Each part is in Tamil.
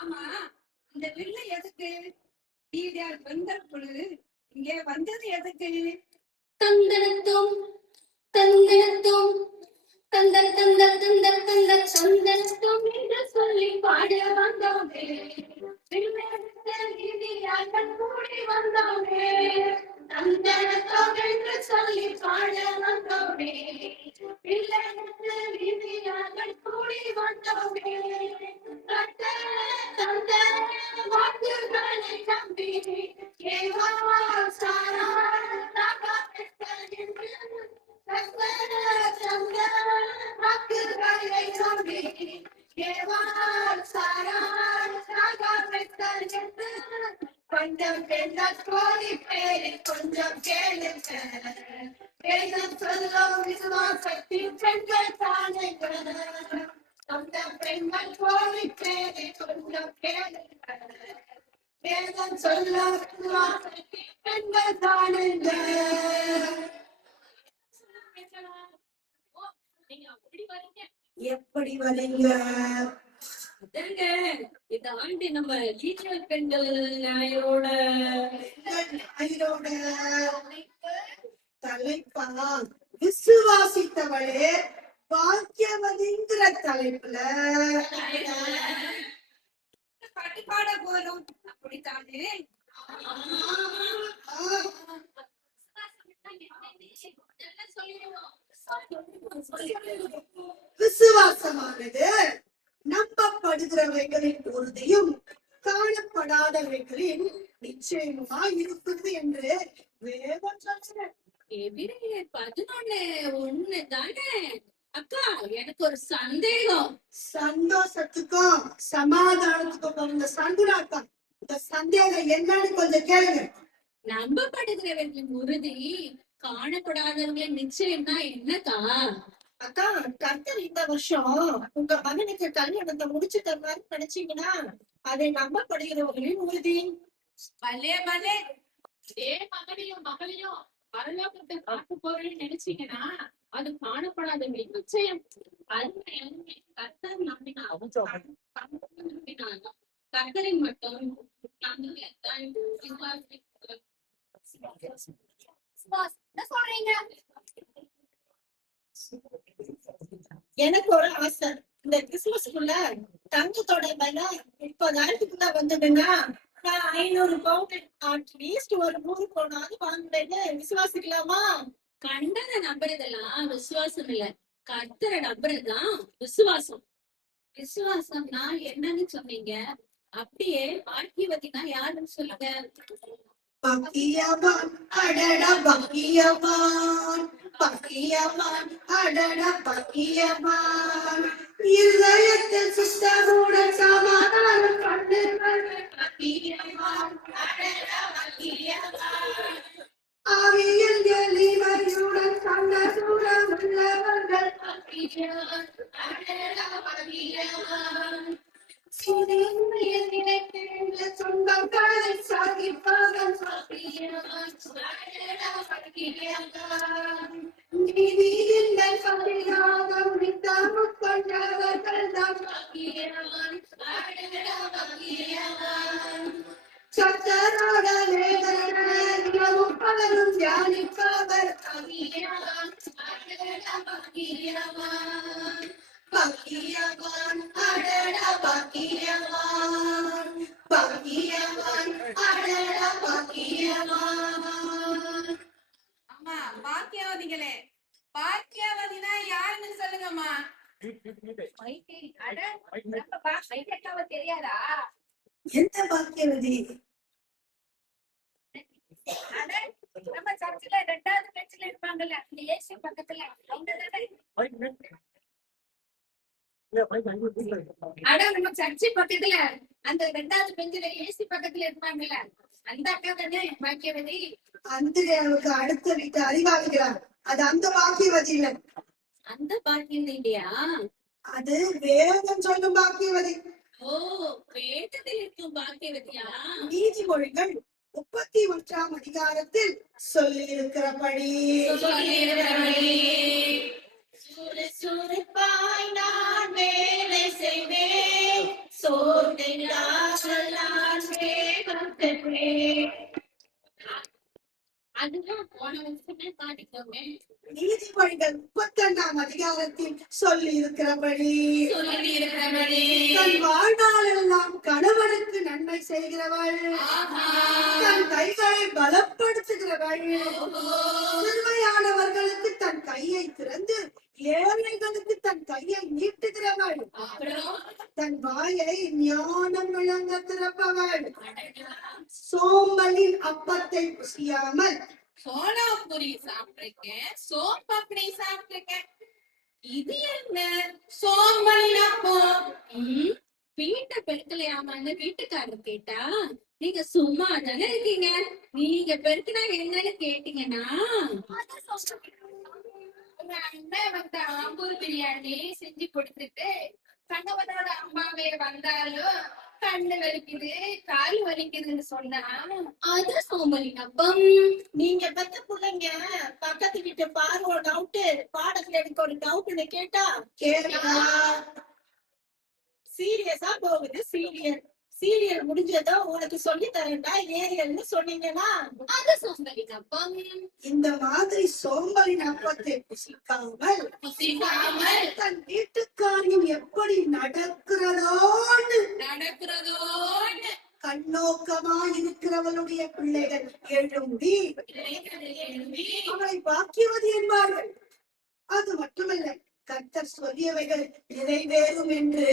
ஆமா, இந்த வில்ல எதுக்கு? நீதியார் வந்த பொழுது இங்கே வந்தது எதுக்கு? தந்தனத்தும் தந்தனத்தும் தந்தன் தந்தன் தந்தன் தந்தன் சந்தனத்தும் என்று சொல்லி பாட வந்தோமே, கூடி வந்தோமே, தந்தனத்தும் என்று சொல்லி பாட வந்தோமே, கூடி வந்தோமே, தந்த வாக்குகளை நம்பி கொஞ்சம் பெண்கள் கோரி பேரி கொஞ்சம் கேளுங்க, வேதம் சொல்லும் விசுவாசத்தின் பெண்கள் தானுங்க, கொஞ்சம் பெண்கள் கோரி பேரி கொஞ்சம் கேளுங்க, வேதம் சொல்லும் விசுவாசத்தின் பெண்கள் தானுங்க. எப்படி வரீங்க? இந்த ஆண்டு நம்ம லீச்சல் பெண்கள் நாயரோட தலைப்பா விசுவாசித்தவளே பாக்கியவதிங்கிற தலைப்புல பாட்டு பாட போறோம். அப்படித்தானே? விசுவாசமானது நம்பப்படுகிறவைகளின் உறுதியும் காணப்படாதவைகளின் நிச்சயமா இருக்குது என்று வேதம் சொல்லுங்க. எபிரேயர் 11:1 தானே? அக்கா, எனக்கு ஒரு சந்தேகம். சந்தோஷத்துக்கும் சமாதானத்துக்கும் பிறந்த சந்துராக்கா, இந்த சந்தேகம் என்னன்னு கொஞ்சம் கேளுங்க. நம்பப்படுகிறவர்களின் உறுதி காணப்படாதவர்களின் நிச்சயம்னா என்னக்கா? அக்கா, கர்த்தர் இந்த வருஷம் உங்க மகனுக்கு கல்யாணத்தை முடிச்சு தருவாரு நினைச்சீங்கன்னா அதை நம்பப்படுகிறவர்களின் உறுதி. பலே பலே, மகனையும் மகளையும் பரலோகத்தை பார்க்க போறேன்னு நினைச்சீங்கன்னா அது காணப்படாத நிச்சயம். அருமை அருமை. கர்த்தர் நம்பினாங்க, கர்த்தரை மட்டும் எனக்கு ஒரு ஆசை, இந்த கிறிஸ்துமஸ்க்குள்ள தங்கத்தோட மேல 30,000க்குள்ள வந்ததுன்னா நான் 500 பவுண்ட் அட்லீஸ்ட் ஒரு 100 பவுனாவது வாங்குறேன்னு விசுவாசிக்கலாமா? கண்டதை நம்புறதெல்லாம் விசுவாசம் இல்ல, கர்த்தரை நம்புறதுதான் விசுவாசம். விசுவாசம்னா என்னன்னு சொன்னீங்க? அப்படியே பாக்கியவதினா யாருன்னு சொல்லுங்க. பக்கியவான் அடடா பக்கியவான், பக்கியவான் அடடா பக்கியவான், இதயத்தில் சுத்தமுடன் சமாதானம் பண்ணுங்கள் பக்கியவான் அடடா பக்கியவான், ஆவியில் எளிமையுடன் சந்தோஷம் உள்ளவர்கள் பக்கியவான் அடடா பக்கியவான், சொந்தங்களை சாதிப்பவன் பக்கியவான் அடடா பக்கியவான், நீதியில் பதிலாகம் நித்தமும் கொண்டவர்கள் தான் பக்கியவான் அடடா பக்கியவான், சத்தரோட வேதனையும் பலரும் தியானிப்பவர் பக்கியவான் அடடா பக்கியவான், பக்கியவான் அடடா பக்கியவான், பக்கியவான் அடடா பக்கியவான். அம்மா, பாக்கியவதிகளே, பாக்கியவதினா யாருன்னு சொல்லுங்கம்மா. தெரியாதா? எந்த பாக்கியவதி? நம்ம சர்ச்சில் 2வது பெஞ்சில இருப்பாங்கல்ல, அந்த ஏசி பக்கத்துல அவங்க தானே? நம்ம சர்ச்சி பக்கத்துல அந்த 2வது பெஞ்சில ஏசி பக்கத்துல இருப்பாங்கல்ல, அந்த அக்கா தானே பாக்கியவதி? அந்திரேவுக்கு அடுத்த வீட்டு அறிவாளிகளா? அது அந்த பாக்கியவதி இல்ல. அந்த பாக்கியம் இல்லையா? அது வேதம் சொல்லும் பாக்கியவதி. ஓ, வேதத்தில் இருக்கும் பாக்கியவதியா? நீதிமொழிகள் 31ஆம் அதிகாரத்தில் சொல்லி இருக்கிறபடி சுறுசுறுப்பாய் நான் வேலை செய்வேன், சோர்ந்திடாமல் நான் வேகம் பெறுவேன். அதுதான் போன வருஷமே பாடிக்கோங்க. நீதிமொழிகள் 31ஆம் அதிகாரத்தில் சொல்லி இருக்கிறபடி தன் வாழ்நாளெல்லாம் கணவனுக்கு நன்மை செய்கிறவள், தன் கைகளை பலப்படுத்துகிறவள், சிறுமையானவர்களுக்கு தன் கையை திறந்து ஏழைகளுக்கு தன் கையை நீட்டுகிறவள், தன் வாயை ஞானம் விளங்க திறப்பவள், சோம்பலின் அப்பத்தை புசியாமல் சோளாபுரி சாப்பிட்டிருக்கேன், சோம்பப்படி சாப்பிட்டிருக்கேன். இது என்ன சோம்பலினப்போ? வீட்டை பெருக்கலையாமான்னு வீட்டுக்காரர் கேட்டா நீங்க சும்மா தானே இருக்கீங்க, நீங்க பெருக்கினா என்னன்னு கேட்டீங்கன்னா உங்க அண்ணன் வந்து ஆம்பூர் பிரியாணி செஞ்சு கொடுத்துட்டு கணவனோட அம்மாவே வந்தாலும் கண்ணு வலிக்குது கால் வலிக்குதுன்னு சொன்னா அது சோம்பலினப்பம். நீங்க பெத்த பிள்ளைங்க பக்கத்து வீட்டு பார்வை டவுட், பாடத்துல எனக்கு ஒரு டவுட்னு கேட்டா சீரியஸா போகுது சீரியல், சீரியல் முடிஞ்சதோ உனக்கு சொல்லி தரேன்டா ஏரியல்னு சொன்னீங்கன்னா அது சோம்பலினப்பம். இந்த மாதிரி சோம்பலின் அப்பத்தை புசிக்காமல் தன் வீட்டுக்காரியம் எப்படி நடக்கிறதோன்னு கண்ணோக்கமா இருக்கிறவளுடைய பிள்ளைகள் எழும்பி அவளை பாக்கியவதி என்பார்கள். அது மட்டுமல்ல, கர்த்தர் சொல்லியவைகள் நிறைவேறும் என்று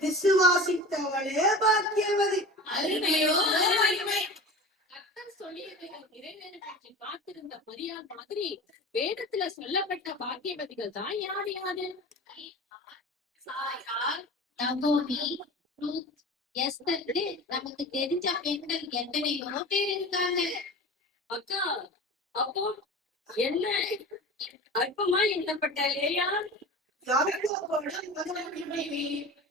விசுவாசித்தவளே பாக்கியவதி. கர்த்தர் சொல்லியவைகள் நிறைவேறும் என்று காத்திருந்த மரியாள் மாதிரி வேதத்துல சொல்லப்பட்ட பாக்கியவதிகள் தான் யார் யாரு? நகோமி, ரூத், எஸ்தர், நமக்கு தெரிஞ்ச பெண்கள் எத்தனையோ பேர் இருக்காங்க. அக்கா, அப்போ என்ன அற்பமா எண்ணப்பட்ட லேயா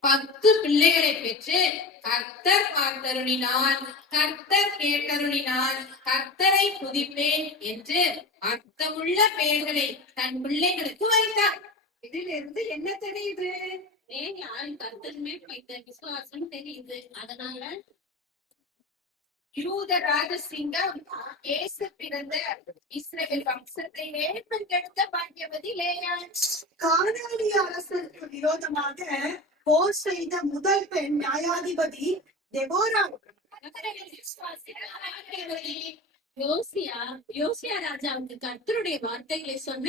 10 பிள்ளைகளை பெற்று கர்த்தர் பார்த்தருளினான், கர்த்தர் கேட்டருளினான், கர்த்தரை துதிப்பேன் என்று அர்த்தமுள்ள பெயர்களை தன் பிள்ளைகளுக்கு வைத்தார். இதிலிருந்து என்ன தெரியுது? யாரும் கர்த்தர் மேல் வைத்த விசுவாசம் தெரியுது. அதனால யூத ராஜசிங்கம் இயேசு பிறந்த இஸ்ரவேல் வம்சத்தை ஏற்படுத்த பாக்கியவதி லேயாள். கானானிய அரசருக்கு விரோதமாக போர் செய்த முதல் பெண் நியாயாதிபதி தெபோரா. யோசியா ராஜாவுக்கு கர்த்தருடைய வார்த்தைகளை சொன்ன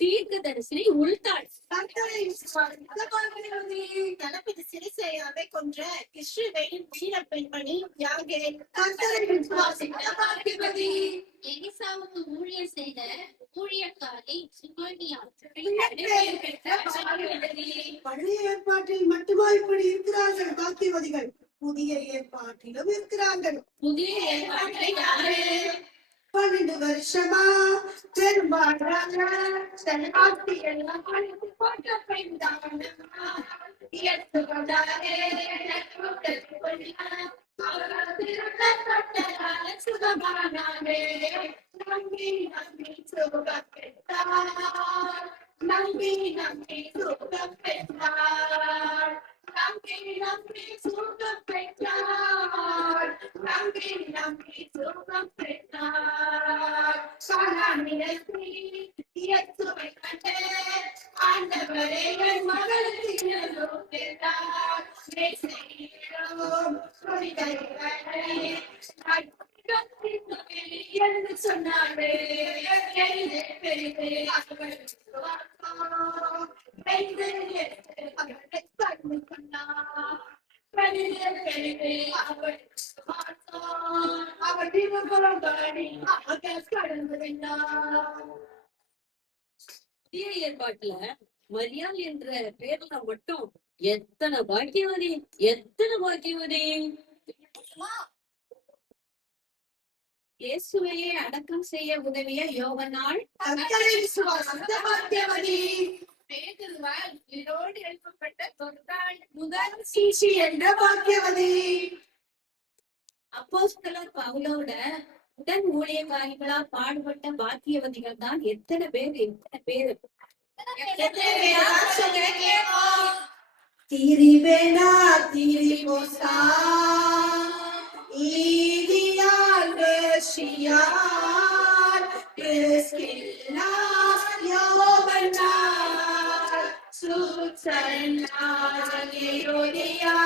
தீர்க்கதரிசி உள்தாள். தளபதி சிறிசேயாவை கொன்ற இஸ்ரவேலின் வீர பெண்மணி யாகேல். எலிசாவுக்கு ஊழியர் செய்த ஊழியக்காரி சுகன்யா. பழைய ஏற்பாட்டில் மட்டுமா இப்படி இருக்கிறார்கள் பாக்கியவதிகள்? புதிய ஏற்பாட்டிலும் இருக்கிறார்கள். புதிய ஏற்பாட்டை யாரு? 12 வருஷமா பெரும்பாலான சொன்னாரு புதிய ஏற்பாட்டுல மரியாள் என்ற பேர்ல மட்டும் எத்தனை பாக்கியவதி, எத்தனை பாக்கியவதி! இயேசுவையே அடக்கம் செய்ய உதவிய யோவனாள் பாக்கியவதி. முதல் சீசி என்ற பாக்கியவதி. அப்போஸ்தலர் பவுலோட உடன் ஊழியக்காரிகளா பாடுபட்ட பாக்கியவதிகள் தான் எத்தனை பேர்? திரிவேனா திரிபோசா ஈதியால் ரஷியால் பிரிஸ்கில்லாஸ் யோவன்னால் சுசன்னால் ஏரோதியா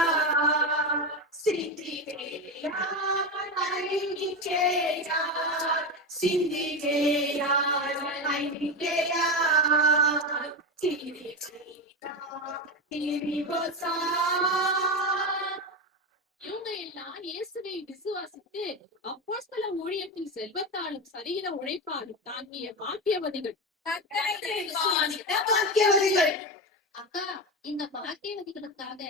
சிந்திகேயா மனைவிகேயா சிந்திகேயா மனைவிகேயா இவங்க எல்லாம் இயேசுவை விசுவாசித்து அப்போஸ்தல ஊழியத்தில் செல்வத்தாலும் சரீர உழைப்பாலும் தாங்கிய பாக்கியவதிகள். அக்கா, இந்த பாக்கியவதிகளுக்காக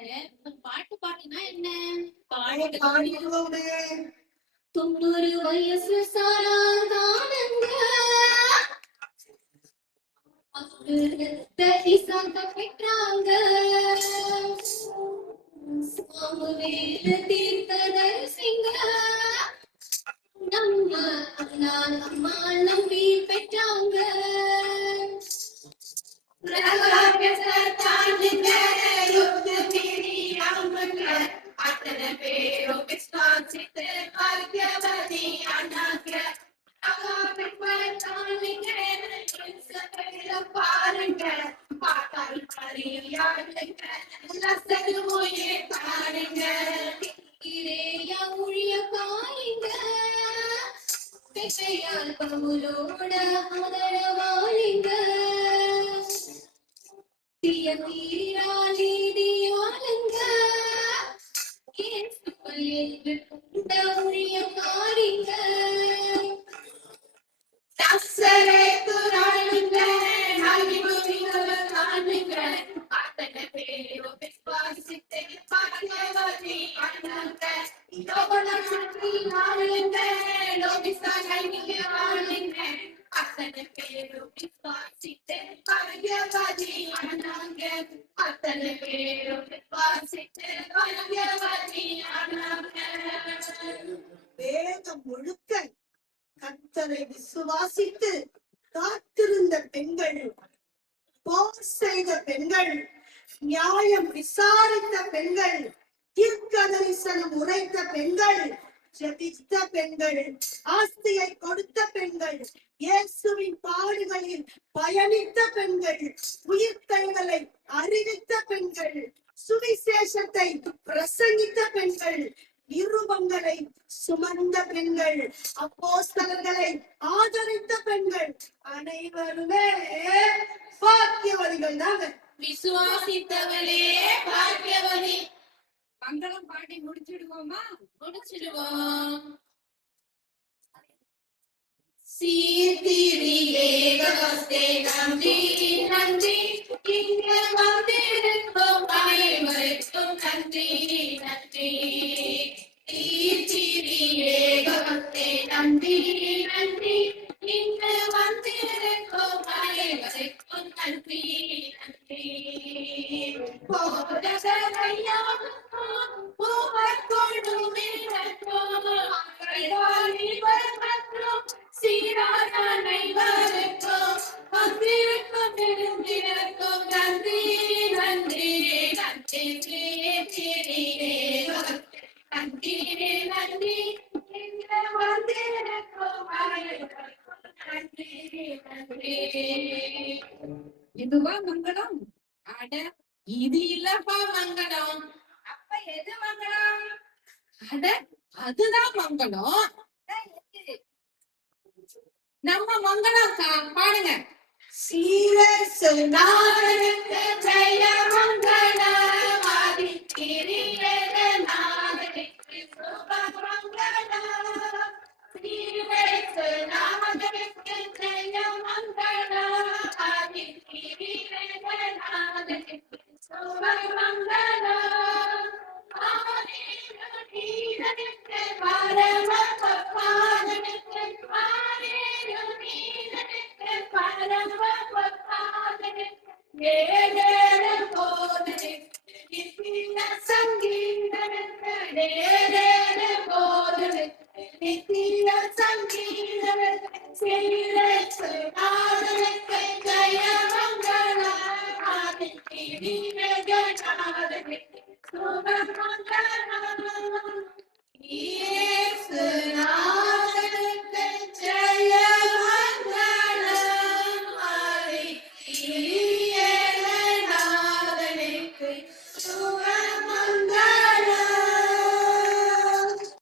ஒரு பாட்டு பாடினா என்ன? பாடி 90 வயசு சாராதானங்க பெற்றாங்க சாமுவேல் தீர்க்கதரிசிங்க நம்ம அம்மா நம்பி பெற்றாங்க. அத்தனை பேரும் விசுவாசித்து பாக்கியவதி அண்ணாக்க பாருங்க பாட்டால் பாருங்க பாருங்க ஊழிய பாருங்க பெற்றையால் பவுலோட ஆதரவாளிங்க தீராளியாளுங்க ஊழிய பாருங்க அத்தனை பேரும் விசுவாசித்து பாக்கியவதி அண்ணாக்க அத்தனை பேரும் விசுவாசித்து பாக்கியவதி அண்ணாங்க அத்தனை பேரும் விசுவாசித்து பாக்கியவதி அண்ணாங்க. வேதம் முழுக்க கர்த்தரை விசுவாசித்து காத்திருந்த பெண்கள், போர் செய்த பெண்கள், நியாயம் விசாரித்த பெண்கள், தீர்க்க தரிசனம் உரைத்த பெண்கள், ஜெபித்த பெண்கள், ஆஸ்தியை கொடுத்த பெண்கள், இயேசுவின் பாடுகளில் பயணித்த பெண்கள், உயிர்த்தைகளை அறிவித்த பெண்கள், சுவிசேஷத்தை பிரசங்கித்த பெண்கள், நிருபங்களை சுமந்த பெண்கள், அப்போஸ்தலர்களை ஆதரித்த பெண்கள் அனைவருமே பாக்கியவதிகள் தாங்க. விசுவாசித்தவளே பாக்கியவதி. மங்களம் பாடி முடிச்சிடுவோமா? முடிச்சிடுவோம். சீர்திரியே நமஸ்தே நன்றி நன்றி இங்கே வந்திருக்கும் அனைவருக்கும் நன்றி நன்றி. சீர்திரியே நமஸ்தே நன்றி நன்றி இங்கே வந்திருக்கும் அனைவருக்கும் நன்றி நன்றி. இதுவா மங்களம்? அட, இது இல்லப்பா மங்களம். அப்ப எது மங்களம்? அட, அதுதான் மங்களம். நம்ம மங்களம் பாடுங்க. சீரசு நாதனுக்கு ஜெய மங்களம், ஆதிக்கிரியத நாதனுக்கு சுப மங்களம். சீரசு நாதனுக்கு ஜெய மங்களம், ஆதிக்கிரியத நாதனுக்கு சுப மங்களம். ஆதிக்கிரியதனுக்கு பரம பாதனுக்கு ஆதிக்கிரியதனுக்கு பரம பாதனுக்கு ஏதேன போதனுக்கு ஜெய மங்கள ஆதித்ய